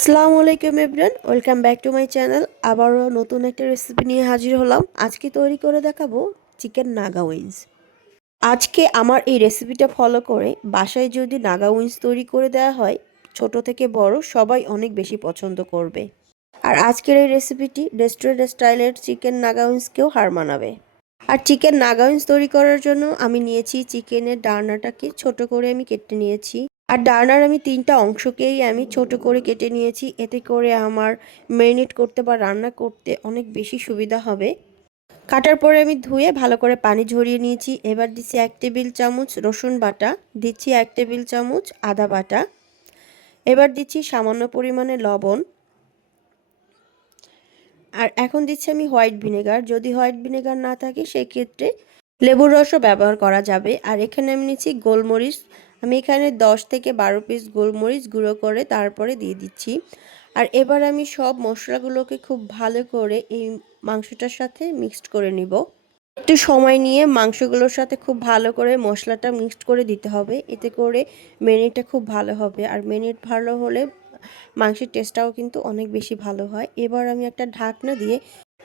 আসসালামু আলাইকুম everyone, welcome back to my channel. আবারও নতুন একটা রেসিপি নিয়ে হাজির হলাম। আজকে তৈরি করে দেখাবো চিকেন নাগা উইংস। আজকে আমার এই রেসিপিটা ফলো করে বাসায় যদি নাগা উইংস তৈরি করে দেওয়া হয়, ছোট থেকে বড় সবাই অনেক বেশি পছন্দ করবে। আর আজকের এই রেসিপিটি রেস্টুরেন্ট স্টাইলের চিকেন নাগা উইংসকেও হার মানাবে। আর চিকেন নাগা উইংস তৈরি করার জন্য আমি নিয়েছি চিকেনের ডানাটাকে ছোট করে আমি কেটে নিয়েছি। আর ডানার আমি 3টা অংশকেই আমি ছোট করে কেটে নিয়েছি, এতে করে আমার ম্যারিনেট করতে বা রান্না করতে অনেক বেশি সুবিধা হবে। কাটার পরে আমি ধুয়ে ভালো করে পানি ঝরিয়ে নিয়েছি। এবার দিচ্ছি 1 টেবিল চামচ রসুন বাটা, দিচ্ছি 1 টেবিল চামচ আদা বাটা, এবার দিচ্ছি সামান্য পরিমাণে লবণ। আর এখন দিচ্ছি আমি হোয়াইট ভিনেগার। যদি হোয়াইট ভিনেগার না থাকে সেক্ষেত্রে লেবুর রসও ব্যবহার করা যাবে। আর এখানে আমি নিচ্ছি গোলমরিচ। আমি এখানে 10 থেকে 12 পিস গোলমরিচ গুঁড়ো করে তারপরে দিয়ে দিচ্ছি। আর এবার আমি সব মশলাগুলোকে খুব ভালো করে এই মাংসটার সাথে মিক্সড করে নিব। একটু সময় নিয়ে মাংসগুলোর সাথে খুব ভালো করে মশলাটা মিক্সড করে দিতে হবে, এতে করে ম্যারিনেটটা খুব ভালো হবে। আর ম্যারিনেট ভালো হলে মাংসের টেস্টটাও কিন্তু অনেক বেশি ভালো হয়। এবার আমি একটা ঢাকনা দিয়ে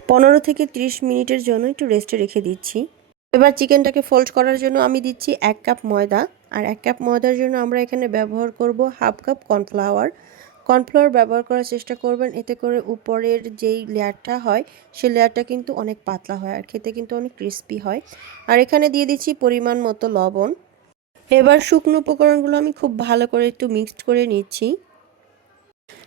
15 থেকে 30 মিনিটের জন্য একটু রেস্টে রেখে দিচ্ছি। এবার চিকেনটাকে ফোল্ড করার জন্য আমি দিচ্ছি 1 কাপ ময়দা। আর 1 কাপ ময়দার জন্য আমরা এখানে ব্যবহার করব হাফ কাপ কর্নফ্লাওয়ার। কর্নফ্লাওয়ার ব্যবহার করার চেষ্টা করবেন, এতে করে উপরের যেই লেয়ারটা হয় সেই লেয়ারটা কিন্তু অনেক পাতলা হয় আর খেতে কিন্তু অনেক ক্রিস্পি হয়। আর এখানে দিয়ে দিচ্ছি পরিমাণ মতো লবণ। এবার শুকনো উপকরণগুলো আমি খুব ভালো করে একটু মিক্সড করে নিচ্ছি।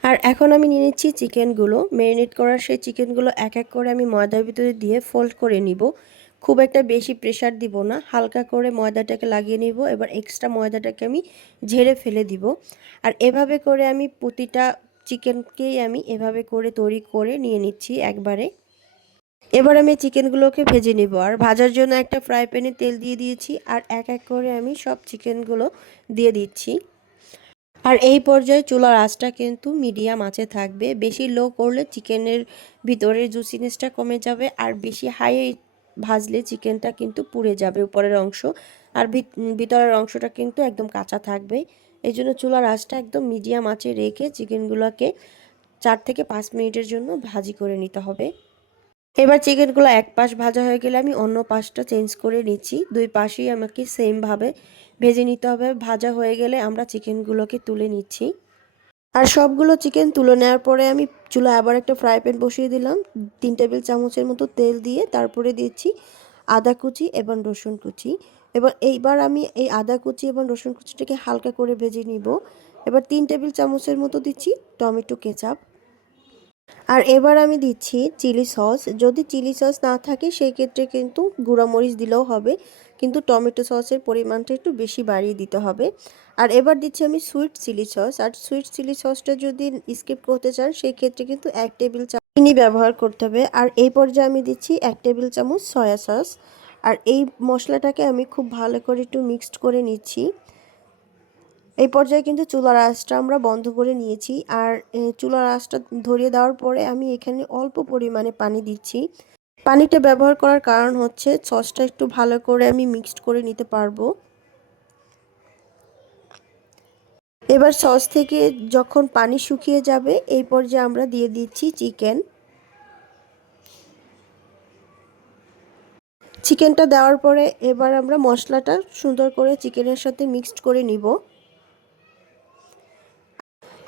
আর এখন আমি নিয়ে নিচ্ছি চিকেনগুলো। ম্যারিনেট করা সেই চিকেনগুলো এক এক করে আমি ময়দার ভিতরে দিয়ে ফোল্ড করে নিব। খুব একটা বেশি প্রেশার দিব না, হালকা করে ময়দাটাকে লাগিয়ে নিব। এবার এক্সট্রা ময়দাটাকে আমি ঝেড়ে ফেলে দিব। আর এভাবে করে আমি প্রতিটা চিকেনকেই আমি এভাবে করে তৈরি করে নিয়ে নিচ্ছি একবারে। এবার আমি চিকেনগুলোকে ভেজে নিব। আর ভাজার জন্য একটা ফ্রাই প্যানে তেল দিয়ে দিয়েছি। আর এক এক করে আমি সব চিকেনগুলো দিয়ে দিচ্ছি। আর এই পর্যায়ে চুলার আঁচটা কিন্তু মিডিয়াম আঁচে থাকবে। বেশি লো করলে চিকেনের ভিতরের জুসিনেসটা কমে যাবে, আর বেশি হাই ভাজলে চিকেনটা কিন্তু পুড়ে যাবে উপরের অংশ, আর ভিতরের অংশটা কিন্তু একদম কাঁচা থাকবে। এই জন্য চুলার আঁচটা একদম মিডিয়াম আঁচে রেখে চিকেনগুলোকে 4 থেকে 5 মিনিটের জন্য ভাজি করে নিতে হবে। এবার চিকেনগুলো এক পাশ ভাজা হয়ে গেলে আমি অন্য পাশটা চেঞ্জ করে নিচ্ছি। দুই পাশেই আমাকে সেমভাবে ভেজে নিতে হবে। ভাজা হয়ে গেলে আমরা চিকেনগুলোকে তুলে নিচ্ছি। আর সবগুলো চিকেন তুলে নেওয়ার পরে আমি চুলায় আবার একটা ফ্রাই প্যান বসিয়ে দিলাম। 3 টেবিল চামচের মতো তেল দিয়ে তারপরে দিচ্ছি আদা কুচি এবং রসুন কুচি। এইবার আমি এই আদা কুচি এবং রসুন কুচিটাকে হালকা করে ভেজে নিব। এবার 3 টেবিল চামচের মতো দিচ্ছি টমেটো কেচাপ। আর এবার আমি দিচ্ছি চিলি সস। যদি চিলি সস না থাকে সেই ক্ষেত্রে কিন্তু গুঁড়া মরিচ দিলেও হবে, কিন্তু টমেটো সসের পরিমাণটা একটু বেশি বাড়িয়ে দিতে হবে। আর এবার দিচ্ছি আমি সুইট চিলি সস। আর সুইট চিলি সসটা যদি স্কিপ করতে চান সেই ক্ষেত্রে কিন্তু 1 টেবিল চামচ চিনি ব্যবহার করতে হবে। আর এই পর্যায়ে আমি দিচ্ছি 1 টেবিল চামচ সয়া সস। আর এই মশলাটাকে আমি খুব ভালো করে একটু মিক্সড করে নিচ্ছি। এই পর্যায়ে কিন্তু চুলার আঁচটা আমরা বন্ধ করে নিয়েছি। আর চুলার আঁচটা ধরিয়ে দেওয়ার পরে আমি এখানে অল্প পরিমাণে পানি দিচ্ছি। পানিটা ব্যবহার করার কারণ হচ্ছে সসটা একটু ভালো করে আমি মিক্সড করে নিতে পারবো। এবার সস থেকে যখন পানি শুকিয়ে যাবে এই পর্যায়ে আমরা দিয়ে দিচ্ছি চিকেনটা দেওয়ার পরে এবার আমরা মশলাটা সুন্দর করে চিকেনের সাথে মিক্সড করে নিব।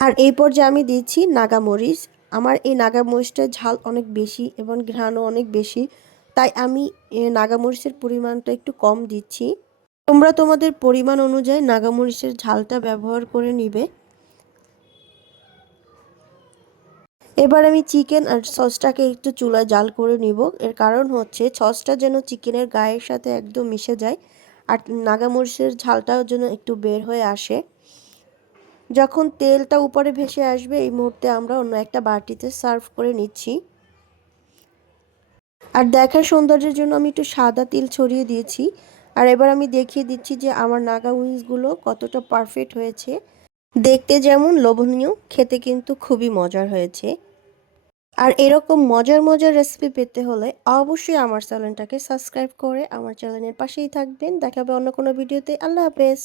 আর এই পর্যায়ে আমি দিচ্ছি নাগামরিচ। আমার এই নাগামরিচটার ঝাল অনেক বেশি এবং ঘ্রাণও অনেক বেশি, তাই আমি নাগামরিচের পরিমাণটা একটু কম দিচ্ছি। তোমরা তোমাদের পরিমাণ অনুযায়ী নাগামরিচের ঝালটা ব্যবহার করে নিবে। এবার আমি চিকেন আর সসটাকে একটু চুলায় জাল করে নিব। এর কারণ হচ্ছে সসটা যেন চিকেনের গায়ের সাথে একদম মিশে যায়, আর নাগামরিচের ঝালটাও যেন একটু বের হয়ে আসে। যখন তেলটা উপরে ভেসে আসবে এই মুহূর্তে আমরা অন্য একটা বাটিতে সার্ভ করে নিচ্ছি। আর দেখার সৌন্দর্যের জন্য আমি একটু সাদা তিল ছড়িয়ে দিয়েছি। আর এবার আমি দেখিয়ে দিচ্ছি যে আমার নাগা উইংসগুলো কতটা পারফেক্ট হয়েছে। দেখতে যেমন লোভনীয়, খেতে কিন্তু খুবই মজার হয়েছে। আর এরকম মজার মজার রেসিপি পেতে হলে অবশ্যই আমার চ্যানেলটাকে সাবস্ক্রাইব করে আমার চ্যানেলের পাশেই থাকবেন। দেখা হবে অন্য কোনো ভিডিওতে। আল্লাহ হাফেজ।